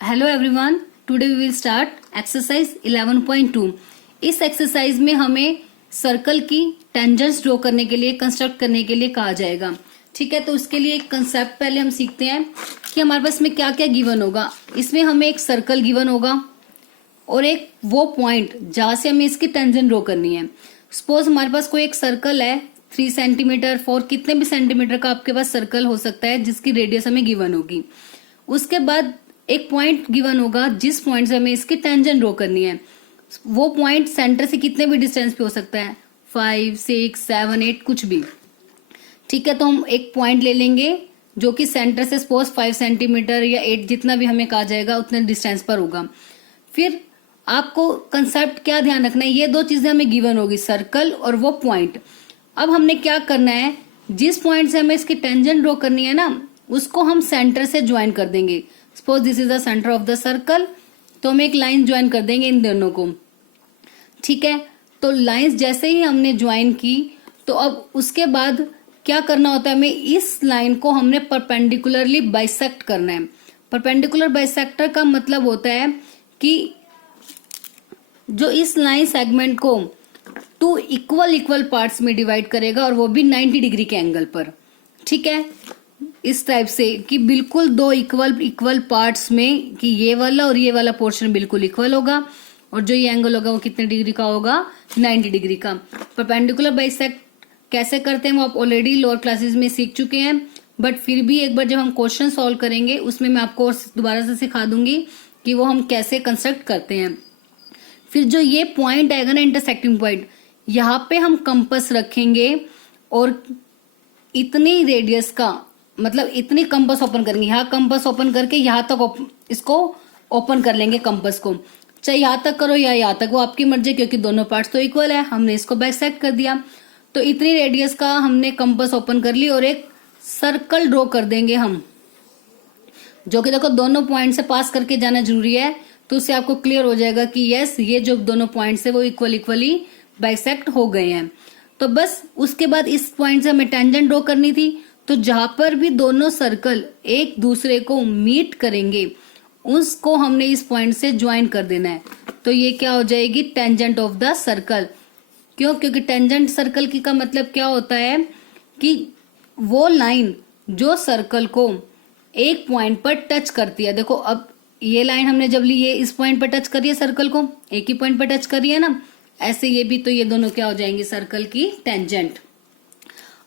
Hello everyone, today we will start exercise 11.2। इस exercise में हमें सर्कल की टेंजेंट्स ड्रॉ करने के लिए, कंस्ट्रक्ट करने के लिए कहा जाएगा। ठीक है, तो उसके लिए एक कंसेप्ट पहले हम सीखते हैं कि हमारे पास में क्या क्या गिवन होगा। इसमें हमें एक सर्कल गिवन होगा और एक वो पॉइंट जहां से हमें इसकी टेंजेंट ड्रॉ करनी है। सपोज हमारे पास कोई एक सर्कल है 3 सेंटीमीटर, 4 कितने भी सेंटीमीटर का आपके पास सर्कल हो सकता है जिसकी रेडियस हमें गिवन होगी। उसके बाद एक पॉइंट गिवन होगा जिस पॉइंट से हमें इसकी टेंजेंट ड्रॉ करनी है। वो पॉइंट सेंटर से कितने भी डिस्टेंस पे हो सकता है, 5, 6, 7, 8 कुछ भी। ठीक है, तो हम एक पॉइंट ले लेंगे जो कि सेंटर से सपोज 5 सेंटीमीटर या 8 जितना भी हमें कहा जाएगा उतने डिस्टेंस पर होगा। फिर आपको कंसेप्ट क्या ध्यान रखना है, ये दो चीजें हमें गिवन होगी, सर्कल और वो पॉइंट। अब हमने क्या करना है, जिस पॉइंट से हमें इसकी टेंजेंट ड्रॉ करनी है ना, उसको हम सेंटर से ज्वाइन कर देंगे। Suppose this is the centre of the circle, तो हम एक लाइन ज्वाइन कर देंगे इन दोनों को। ठीक है, तो लाइंस जैसे ही हमने ज्वाइन की तो अब उसके बाद क्या करना होता है, हमें इस लाइन को हमने परपेंडिकुलरली बाइसेक्ट करना है। परपेंडिकुलर बाइसेक्टर का मतलब होता है कि जो इस लाइन सेगमेंट को 2 इक्वल पार्ट्स में डिवाइड करेगा और वो भी 90 डिग्री के एंगल पर। ठीक है, इस टाइप से कि बिल्कुल 2 इक्वल पार्ट्स में, कि ये वाला और ये वाला पोर्शन बिल्कुल इक्वल होगा और जो ये एंगल होगा वो कितने डिग्री का होगा, 90 डिग्री का। परपेंडिकुलर बाइसेक्ट कैसे करते हैं वो आप ऑलरेडी लोअर क्लासेस में सीख चुके हैं, बट फिर भी एक बार जब हम क्वेश्चन सॉल्व करेंगे उसमें मैं आपको दोबारा से सिखा दूंगी कि वो हम कैसे कंस्ट्रक्ट करते हैं। फिर जो ये पॉइंट आएगा ना, इंटरसेक्टिंग पॉइंट, यहाँ पे हम कंपास रखेंगे और इतनी रेडियस का, मतलब इतनी कंपास ओपन करेंगे, यहाँ कंपास ओपन करके यहाँ तक इसको ओपन कर लेंगे कंपास को। चाहे यहाँ तक करो या यहाँ तक, वो आपकी मर्जी, क्योंकि दोनों पार्ट्स तो इक्वल है। हमने इसको बाइसेक्ट कर दिया, तो इतनी रेडियस का हमने कंपास ओपन कर ली और एक सर्कल ड्रॉ कर देंगे हम, जो कि देखो दोनों पॉइंट से पास करके जाना जरूरी है। तो उससे आपको क्लियर हो जाएगा कि यस, ये जो दोनों पॉइंट्स है वो इक्वली बाइसेक्ट हो गए हैं। तो बस उसके बाद इस पॉइंट से हमें टेंजेंट ड्रॉ करनी थी, तो जहां पर भी दोनों सर्कल एक दूसरे को मीट करेंगे उसको हमने इस पॉइंट से ज्वाइन कर देना है। तो ये क्या हो जाएगी, टेंजेंट ऑफ द सर्कल। क्यों? क्योंकि टेंजेंट सर्कल की का मतलब क्या होता है कि वो लाइन जो सर्कल को एक पॉइंट पर टच करती है। देखो अब ये लाइन हमने जब ली, ये इस पॉइंट पर टच करी है, सर्कल को एक ही पॉइंट पर टच करी है ना, ऐसे ये भी, तो ये दोनों क्या हो जाएंगे, सर्कल की टेंजेंट।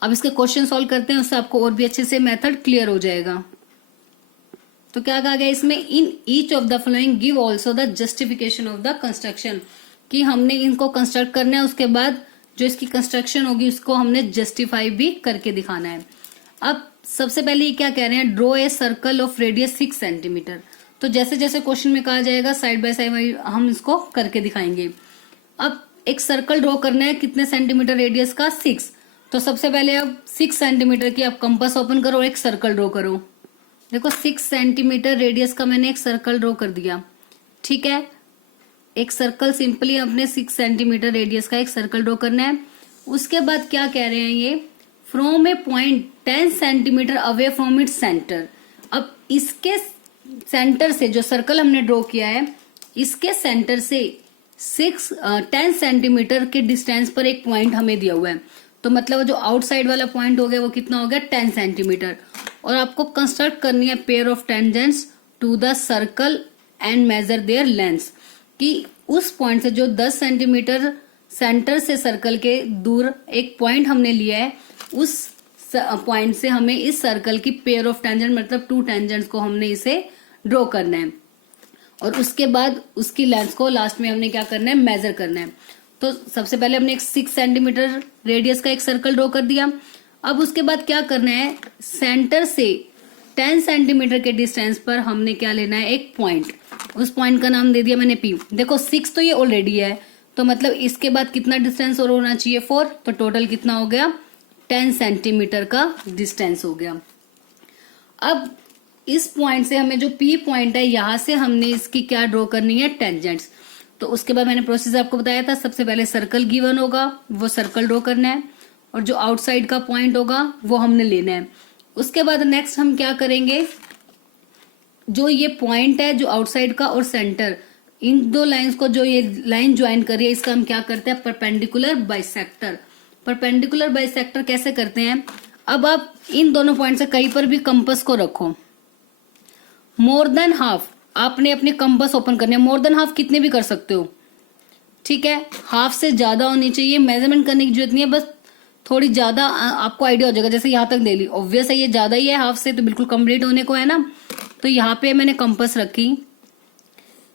अब इसके क्वेश्चन सॉल्व करते हैं, उससे आपको और भी अच्छे से मेथड क्लियर हो जाएगा। तो क्या कहा गया इसमें, in each of the following give also the justification of the construction, कि हमने इनको कंस्ट्रक्ट करना है, उसके बाद जो इसकी कंस्ट्रक्शन होगी उसको हमने जस्टिफाई भी करके दिखाना है। अब सबसे पहले ये क्या कह रहे हैं, draw a circle of radius 6 centimetre. तो जैसे जैसे क्वेश्चन में कहा जाएगा साइड बाय साइड हम इसको करके दिखाएंगे। अब एक सर्कल ड्रॉ करना है कितने सेंटीमीटर रेडियस का, 6। तो सबसे पहले अब 6 सेंटीमीटर की आप कंपास ओपन करो और एक सर्कल ड्रॉ करो। देखो 6 सेंटीमीटर रेडियस का मैंने एक सर्कल ड्रॉ कर दिया। ठीक है, एक सर्कल सिंपली अपने 6 सेंटीमीटर रेडियस का एक सर्कल ड्रॉ करना है। उसके बाद क्या कह रहे हैं ये, from A point 10 centimetre away from its centre. अब इसके सेंटर से, जो सर्कल हमने ड्रॉ किया है, इसके सेंटर से 10 सेंटीमीटर के डिस्टेंस पर एक पॉइंट हमें दिया हुआ है। तो मतलब जो आउटसाइड वाला पॉइंट हो गया वो कितना हो गया, 10 सेंटीमीटर। और आपको कंस्ट्रक्ट करनी है pair of tangents to the circle and measure their length, कि उस पॉइंट से जो 10 सेंटीमीटर सेंटर से सर्कल के दूर एक पॉइंट हमने लिया है, उस पॉइंट से हमें इस सर्कल की पेयर ऑफ टेंजेंट, मतलब 2 टेंजेंट्स को हमने इसे ड्रॉ करना है। और उसके बाद उसकी लेंथ को लास्ट में हमने क्या करना है, मेजर करना है। तो सबसे पहले हमने एक 6 सेंटीमीटर रेडियस का एक सर्कल ड्रॉ कर दिया। अब उसके बाद क्या करना है, सेंटर से 10 सेंटीमीटर के डिस्टेंस पर हमने क्या लेना है, एक पॉइंट। उस पॉइंट का नाम दे दिया मैंने P। देखो 6 तो ये ऑलरेडी है, तो मतलब इसके बाद कितना डिस्टेंस और होना चाहिए, 4। तो टोटल कितना हो गया, 10 सेंटीमीटर का डिस्टेंस हो गया। अब इस पॉइंट से हमें जो P पॉइंट है, यहां से हमने इसकी क्या ड्रॉ करनी है, टेंजेंट्स। तो उसके बाद मैंने प्रोसेस आपको बताया था, सबसे पहले सर्कल गिवन होगा, वो सर्कल ड्रॉ करना है, और जो आउटसाइड का पॉइंट होगा वो हमने लेना है। उसके बाद नेक्स्ट हम क्या करेंगे, जो ये पॉइंट है जो आउटसाइड का और सेंटर, इन दो लाइंस को जो ये लाइन ज्वाइन कर रही है इसका हम क्या करते हैं, परपेंडिकुलर बाइसेक्टर। परपेंडिकुलर बाइसेक्टर कैसे करते हैं, अब आप इन दोनों पॉइंट से कहीं पर भी कंपास को रखो, मोर देन हाफ आपने अपने कंपास ओपन करने, मोर देन हाफ कितने भी कर सकते हो, ठीक है, हाफ से ज्यादा होनी चाहिए, मेजरमेंट करने की जरूरत नहीं है, बस थोड़ी ज्यादा आपको आइडिया हो जाएगा। जैसे यहाँ तक ले ली, ऑब्वियस है ये ज्यादा ही है हाफ से, तो बिल्कुल कंप्लीट होने को है ना। तो यहाँ पे मैंने कंपास रखी,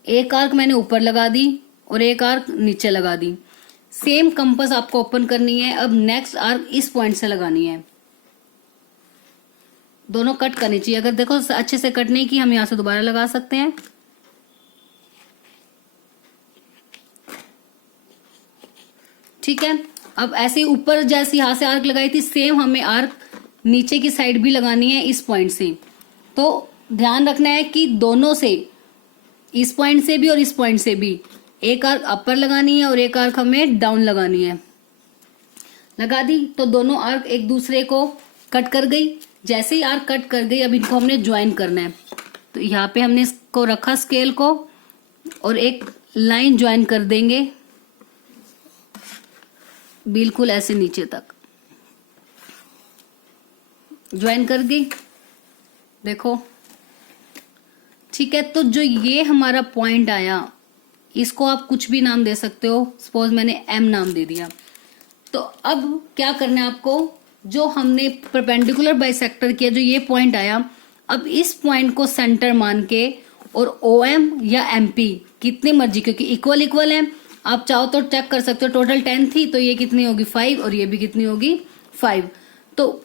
एक आर्क मैंने ऊपर लगा दी और एक आर्क नीचे लगा दी। सेम कंपास आपको ओपन करनी है। अब नेक्स्ट आर्क इस पॉइंट से लगानी है, दोनों कट करनी चाहिए। अगर देखो अच्छे से कट नहीं की, हम यहां से दोबारा लगा सकते हैं। ठीक है, अब ऐसे ऊपर जैसे यहां से आर्क लगाई थी, सेम हमें आर्क नीचे की साइड भी लगानी है इस पॉइंट से। तो ध्यान रखना है कि दोनों से, इस पॉइंट से भी और इस पॉइंट से भी, एक आर्क अपर लगानी है और एक आर्क हमें डाउन लगानी है। लगा दी तो दोनों आर्क एक दूसरे को कट कर गई। जैसे ही आर्क कट कर गई, अब इनको हमने ज्वाइन करना है। तो यहाँ पे हमने इसको रखा स्केल को और एक लाइन ज्वाइन कर देंगे बिल्कुल ऐसे नीचे तक ज्वाइन कर गई, देखो ठीक है। तो जो ये हमारा पॉइंट आया, इसको आप कुछ भी नाम दे सकते हो, सपोज मैंने एम नाम दे दिया। तो अब क्या करना है आपको, जो हमने परपेंडिकुलर बाइसेक्टर किया, जो ये पॉइंट आया, अब इस पॉइंट को सेंटर मान के और OM या MP कितनी मर्जी, क्योंकि इक्वल इक्वल है, आप चाहो तो चेक कर सकते हो। टोटल 10 थी तो ये कितनी होगी 5 और ये भी कितनी होगी 5। तो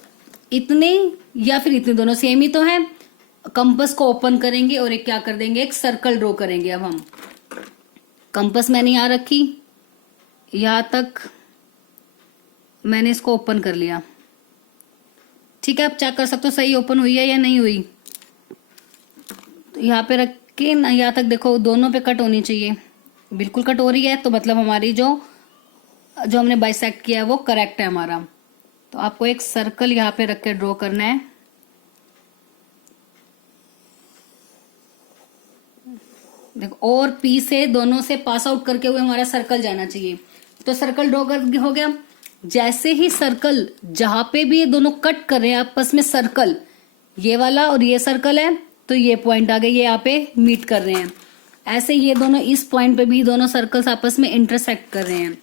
इतने या फिर इतने दोनों सेम ही तो है। कंपास को ओपन करेंगे और एक क्या कर देंगे, एक सर्कल ड्रॉ करेंगे। अब हम कंपास मैंने यहां रखी, यहां तक मैंने इसको ओपन कर लिया, ठीक है। आप चेक कर सकते हो सही ओपन हुई है या नहीं हुई। तो यहाँ पे रख के यहाँ तक देखो, दोनों पे कट होनी चाहिए, बिल्कुल कट हो रही है, तो मतलब हमारी जो हमने बाइसेक्ट किया है वो करेक्ट है हमारा। तो आपको एक सर्कल यहाँ पे रख के ड्रॉ करना है। देखो और P से दोनों से पास आउट करके हुए हमारा सर्कल जाना चाहिए। तो सर्कल ड्रॉ कर हो गया। जैसे ही सर्कल, जहां पे भी ये दोनों कट कर रहे हैं आपस में, सर्कल ये वाला और ये सर्कल है, तो ये पॉइंट आ गए, ये यहाँ पे मीट कर रहे हैं। ऐसे ये दोनों इस पॉइंट पे भी दोनों सर्कल्स आपस में इंटरसेक्ट कर रहे हैं।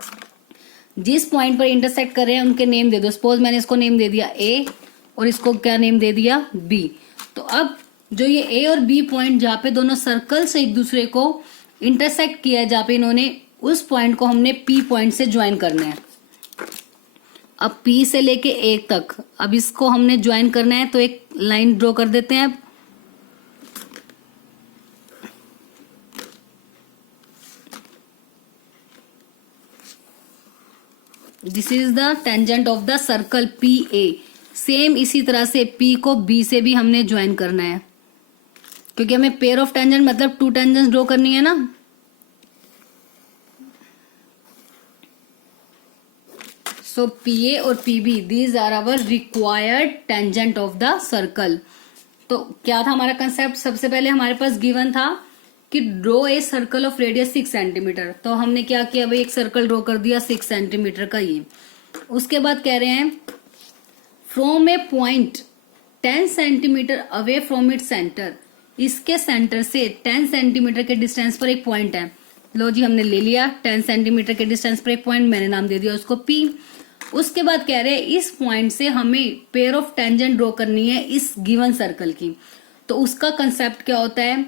जिस पॉइंट पर इंटरसेक्ट कर रहे हैं उनके नेम दे दो। सपोज मैंने इसको नेम दे दिया A और इसको क्या नेम दे दिया B। तो अब जो ये A और B पॉइंट जहाँ पे दोनों सर्कल से एक दूसरे को इंटरसेक्ट किया है, जहाँ पे इन्होंने, उस पॉइंट को हमने P पॉइंट से ज्वाइन करना है। अब P से लेके A तक, अब इसको हमने ज्वाइन करना है, तो एक लाइन ड्रॉ कर देते हैं। This is the tangent of the circle PA। Same इसी तरह से P को B से भी हमने ज्वाइन करना है, क्योंकि हमें पेयर ऑफ टेंजेंट मतलब 2 टेंजेंट्स ड्रॉ करनी है ना। सो PA और PB, these are our required tangent of the circle. तो क्या था हमारा कंसेप्ट, सबसे पहले हमारे पास गिवन था कि draw a circle of radius 6 centimetre. तो हमने क्या किया भाई, एक सर्कल ड्रॉ कर दिया 6 सेंटीमीटर का ये। उसके बाद कह रहे हैं from A point 10 centimetre away from it centre, इसके सेंटर से 10 सेंटीमीटर के डिस्टेंस पर एक पॉइंट है। लो जी हमने ले लिया 10 सेंटीमीटर के डिस्टेंस पर एक पॉइंट, मैंने नाम दे दिया उसको P। उसके बाद कह रहे हैं इस पॉइंट से हमें पेयर ऑफ टेंजेंट ड्रॉ करनी है इस गिवन सर्कल की। तो उसका कंसेप्ट क्या होता है,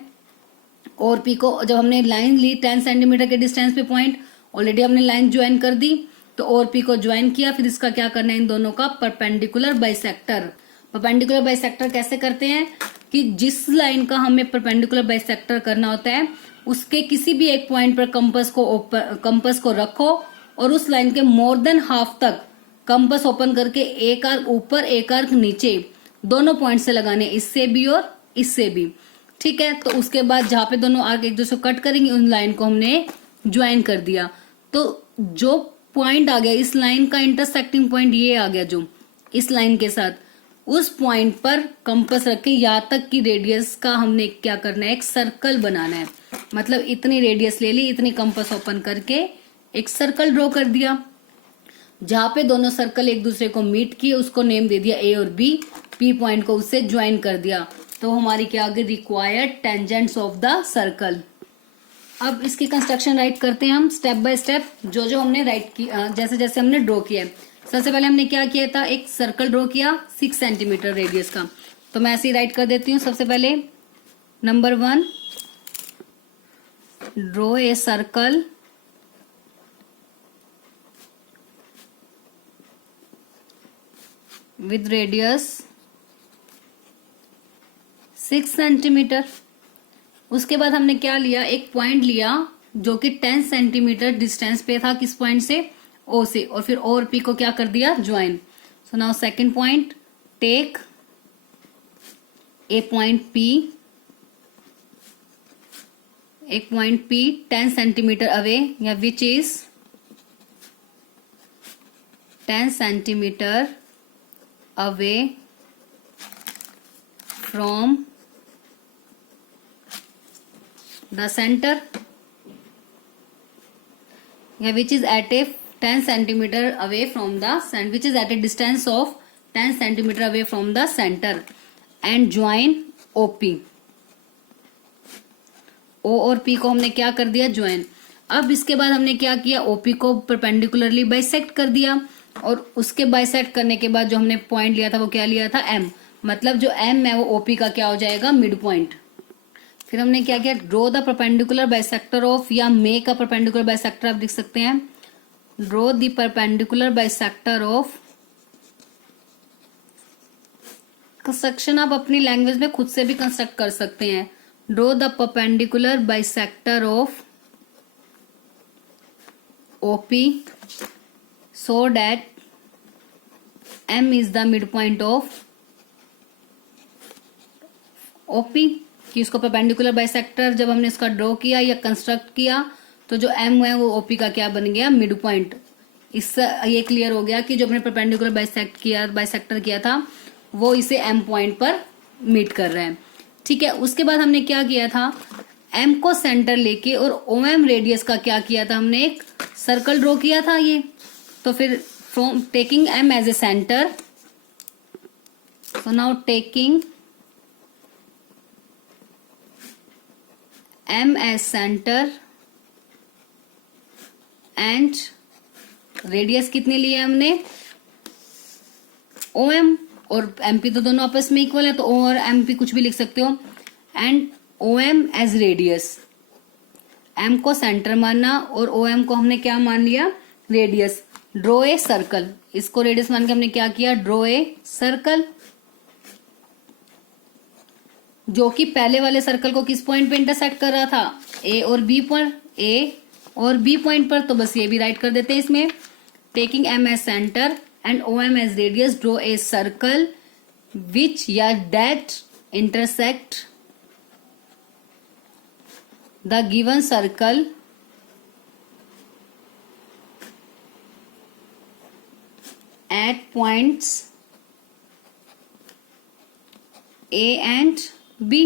और P को जब हमने लाइन ली 10 सेंटीमीटर के डिस्टेंस पे पॉइंट, ऑलरेडी हमने लाइन ज्वाइन कर दी, तो और P को ज्वाइन किया, फिर इसका क्या करना है, इन दोनों का परपेंडिकुलर बाइसेक्टर। परपेंडिकुलर बाइसेक्टर कैसे करते हैं कि जिस लाइन का हमें परपेंडिकुलर बाइसेक्टर करना होता है, उसके किसी भी एक पॉइंट पर कंपास को रखो और उस लाइन के मोर देन हाफ तक कंपास ओपन करके एक आर्क ऊपर एक आर्क नीचे दोनों पॉइंट से लगाने, इससे भी और इससे भी, ठीक है। तो उसके बाद जहां पे दोनों आर्क एक दूसरे को कट करेंगे, उन लाइन को हमने ज्वाइन कर दिया। तो जो पॉइंट आ गया इस लाइन का इंटरसेक्टिंग पॉइंट, ये आ गया जो इस लाइन के साथ, उस पॉइंट पर कंपास रख के यहाँ तक की रेडियस का हमने क्या करना है, एक सर्कल बनाना है। मतलब इतनी रेडियस ले ली, इतनी कंपास ओपन करके एक सर्कल ड्रॉ कर दिया। जहां पे दोनों सर्कल एक दूसरे को मीट किए उसको नेम दे दिया ए और बी, पी पॉइंट को उससे ज्वाइन कर दिया। तो हमारी क्या आ गई, required tangents of the circle. अब इसकी कंस्ट्रक्शन राइट करते हैं हम स्टेप बाय स्टेप, जो जो हमने राइट किया, जैसे जैसे हमने ड्रॉ किया है। सबसे पहले हमने क्या किया था, एक सर्कल ड्रॉ किया 6 सेंटीमीटर रेडियस का। तो मैं ऐसे ही राइट कर देती हूँ। सबसे पहले number 1, draw a circle with radius 6 centimetre. उसके बाद हमने क्या लिया, एक पॉइंट लिया जो कि 10 सेंटीमीटर डिस्टेंस पे था, किस पॉइंट से, ओ से, और फिर ओ और पी को क्या कर दिया, join. So now second point, take a point P, एक पॉइंट पी 10 सेंटीमीटर अवे, या which is 10 centimetre away from the centre, या which is at a 10 centimeter away from the center, which is at a distance of 10 centimeter away from the center, and join OP। O और P को हमने क्या कर दिया, join. अब इसके बाद हमने क्या किया, OP को परपेंडिकुलरली बाइसेक्ट कर दिया, और उसके बाइसेक्ट करने के बाद जो हमने पॉइंट लिया था वो क्या लिया था, M। मतलब जो M है वो OP का क्या हो जाएगा, मिड पॉइंट। फिर हमने क्या किया, draw the perpendicular bisector of, या मेक अ परपेंडिकुलर बाइसेक्टर आप लिख सकते हैं, draw the perpendicular bisector of. Construction आप अपनी लैंग्वेज में खुद से भी कंस्ट्रक्ट कर सकते हैं। Draw the perpendicular bisector of OP so that M is the midpoint of OP. कि उसको परपेंडिकुलर बाइसेक्टर जब हमने इसका ड्रॉ किया या कंस्ट्रक्ट किया तो जो एम है वो ओपी का क्या बन गया, मिड पॉइंट। इससे ये क्लियर हो गया कि जो हमने परपेंडिकुलर बाइसेक्टर किया था वो इसे एम पॉइंट पर मीट कर रहा है। ठीक है, उसके बाद हमने क्या किया था, एम को सेंटर लेके और ओ एम रेडियस का क्या किया था, हमने एक सर्कल ड्रॉ किया था ये। तो फिर from taking M as a centre, so now taking M as center and radius कितनी ली है हमने, OM और MP तो दोनों आपस में इक्वल है, तो O और MP कुछ भी लिख सकते हो, and OM as radius. M को सेंटर मानना और OM को हमने क्या मान लिया, रेडियस। ड्रॉ ए सर्कल, इसको रेडियस मान के हमने क्या किया, ड्रॉ ए सर्कल, जो कि पहले वाले सर्कल को किस पॉइंट पे इंटरसेक्ट कर रहा था, ए और बी पर, ए और बी पॉइंट पर। तो बस ये भी राइट कर देते हैं इसमें, taking M as centre and O M as radius, draw a circle which या that intersect the given circle at points A and B.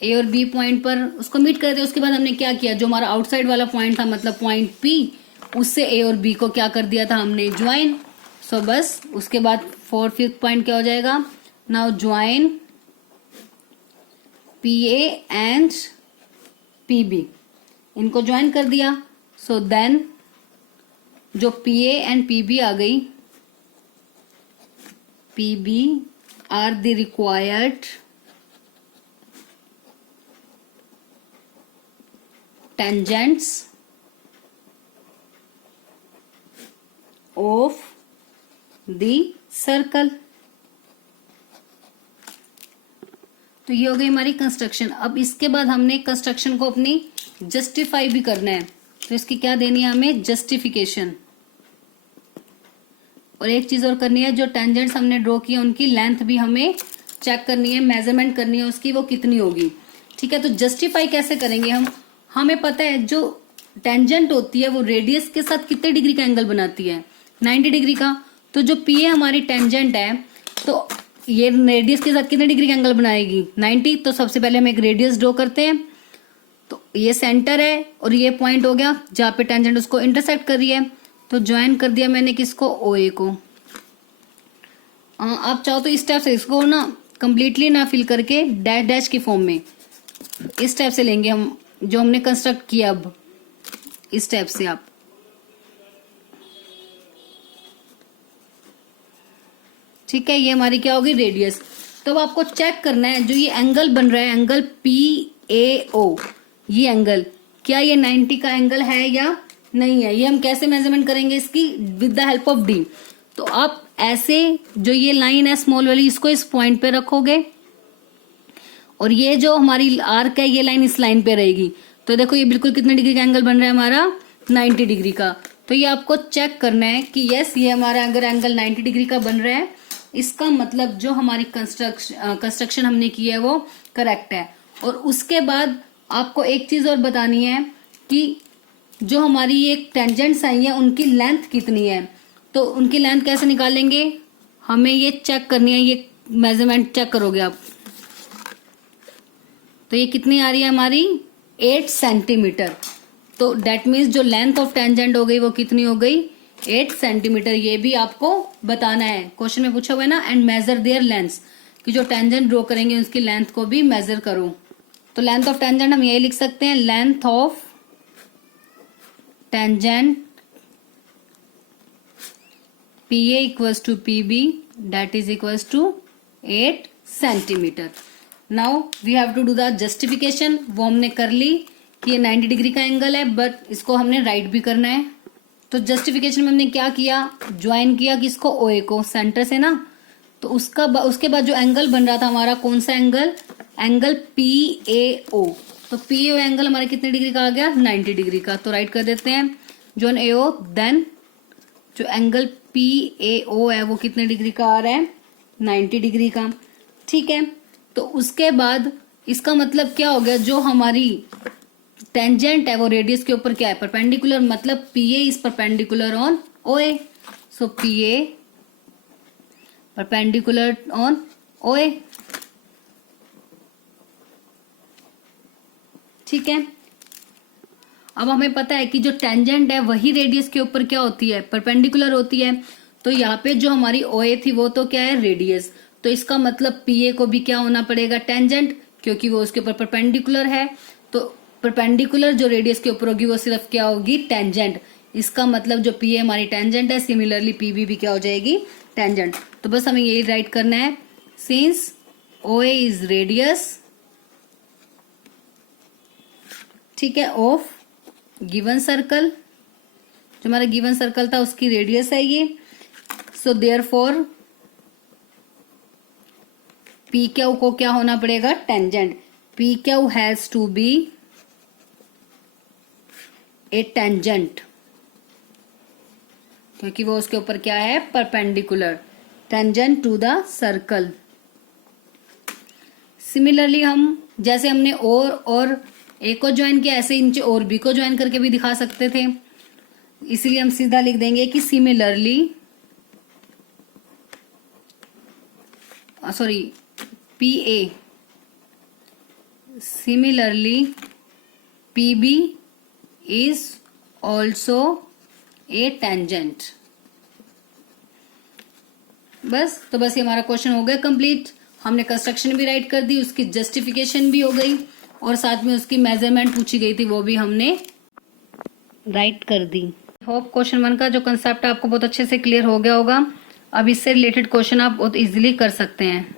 A और बी पॉइंट पर उसको मीट कर दिया। उसके बाद हमने क्या किया, जो हमारा आउटसाइड वाला पॉइंट था मतलब पॉइंट पी, उससे ए और बी को क्या कर दिया था हमने, ज्वाइन। सो बस उसके बाद 4th पॉइंट क्या हो जाएगा, now join P A and P B, इनको ज्वाइन कर दिया। सो देन जो P A and P B आ गई, P B are the required tangents of the circle। तो ये हो गई हमारी कंस्ट्रक्शन। अब इसके बाद हमने कंस्ट्रक्शन को अपनी जस्टिफाई भी करना है, तो इसकी क्या देनी है हमें, जस्टिफिकेशन। और एक चीज और करनी है, जो टेंजेंट्स हमने ड्रॉ किए उनकी लेंथ भी हमें चेक करनी है, मेजरमेंट करनी है उसकी, वो कितनी होगी। ठीक है, तो जस्टिफाई कैसे करेंगे हम, हमें पता है जो टेंजेंट होती है वो रेडियस के साथ कितने डिग्री का एंगल बनाती है, 90 डिग्री का। तो जो पी ए हमारी टेंजेंट है तो ये रेडियस के साथ कितने डिग्री का एंगल बनाएगी 90। तो सबसे पहले हम एक रेडियस ड्रॉ करते हैं। तो ये सेंटर है और ये पॉइंट हो गया जहाँ पे टेंजेंट उसको इंटरसेक्ट कर रही है। तो ज्वाइन कर दिया मैंने किसको, OA को। आप चाहो तो इस टाइप से इसको ना कंप्लीटली ना फिल करके डैश डैश की फॉर्म में इस टाइप से लेंगे हम, जो हमने कंस्ट्रक्ट किया अब इस टाइप से आप। ठीक है, ये हमारी क्या होगी रेडियस। तो अब आपको चेक करना है जो ये एंगल बन रहा है, एंगल PAO, ये एंगल क्या ये 90 का एंगल है या नहीं है। ये हम कैसे मेजरमेंट करेंगे इसकी, with the help of D। तो आप ऐसे जो ये लाइन है स्मॉल वाली, इसको इस पॉइंट पे रखोगे और ये जो हमारी आर्क है ये लाइन इस लाइन पे रहेगी। तो देखो ये बिल्कुल कितने डिग्री का एंगल बन रहा है हमारा, 90 डिग्री का। तो ये आपको चेक करना है कि यस ये हमारा अगर एंगल 90 डिग्री का बन रहा है, इसका मतलब जो हमारी कंस्ट्रक्शन हमने की है वो करेक्ट है। और उसके बाद आपको एक चीज और बतानी है कि जो हमारी एक टेंजेंट्स आई है उनकी लेंथ कितनी है। तो उनकी लेंथ कैसे निकालेंगे, हमें ये चेक करनी है, ये मेजरमेंट चेक करोगे आप। तो ये कितनी आ रही है हमारी 8 सेंटीमीटर। तो डेट मीन्स जो लेंथ ऑफ टेंजेंट हो गई वो कितनी हो गई 8 सेंटीमीटर। ये भी आपको बताना है, क्वेश्चन में पूछा हुआ है ना, एंड मेजर देयर लेंथ, कि जो टेंजेंट ड्रॉ करेंगे उसकी लेंथ को भी मेजर करो। तो लेंथ ऑफ टेंजेंट हम यही लिख सकते हैं, length of tangent PA equals to PB that is equals to 8 centimetre. Now we have to do the justification. वो हमने कर ली कि ये 90 डिग्री का एंगल है, बट इसको हमने राइट भी करना है। तो जस्टिफिकेशन में हमने क्या किया, ज्वाइन किया किसको, OA को, सेंटर से ना। तो उसके बाद जो एंगल बन रहा था हमारा, कौन सा एंगल, एंगल PAO। तो PAO एंगल हमारे कितने डिग्री का आ गया, 90 डिग्री का। तो राइट कर देते हैं जॉन AO, देन जो एंगल PAO है वो कितने डिग्री का आ रहा है, 90 डिग्री का। ठीक है, तो उसके बाद इसका मतलब क्या हो गया, जो हमारी टेंजेंट है वो रेडियस के ऊपर क्या है, परपेंडिकुलर, मतलब PA is perpendicular on OA। So PA perpendicular on OA। ठीक है, अब हमें पता है कि जो टेंजेंट है वही रेडियस के ऊपर क्या होती है, परपेंडिकुलर होती है। तो यहाँ पे जो हमारी OA थी वो तो क्या है, रेडियस। तो इसका मतलब PA को भी क्या होना पड़ेगा, टेंजेंट, क्योंकि वो उसके ऊपर परपेंडिकुलर है। तो परपेंडिकुलर जो रेडियस के ऊपर होगी वो सिर्फ क्या होगी, टेंजेंट। इसका मतलब जो PA हमारी टेंजेंट है, सिमिलरली PB भी क्या हो जाएगी, टेंजेंट। तो बस हमें यही राइट करना है, सिंस OA इज रेडियस, ठीक है, ऑफ गिवन सर्कल, जो हमारा गिवन सर्कल था उसकी रेडियस है ये। सो देयरफॉर PQ को क्या होना पड़ेगा, tangent. PQ has to be a tangent, क्योंकि वो उसके ऊपर क्या है, perpendicular, tangent to the circle. Similarly हम जैसे हमने और A को ज्वाइन किया, ऐसे नीचे और B को ज्वाइन करके भी दिखा सकते थे। इसीलिए हम सीधा लिख देंगे कि similarly PA similarly PB is also a tangent. बस, तो बस ये हमारा क्वेश्चन हो गया कंप्लीट। हमने कंस्ट्रक्शन भी राइट कर दी, उसकी जस्टिफिकेशन भी हो गई, और साथ में उसकी मेजरमेंट पूछी गई थी वो भी हमने राइट कर दी। होप क्वेश्चन 1 का जो कंसेप्ट है आपको बहुत अच्छे से क्लियर हो गया होगा। अब इससे रिलेटेड क्वेश्चन आप बहुत इजीली कर सकते हैं।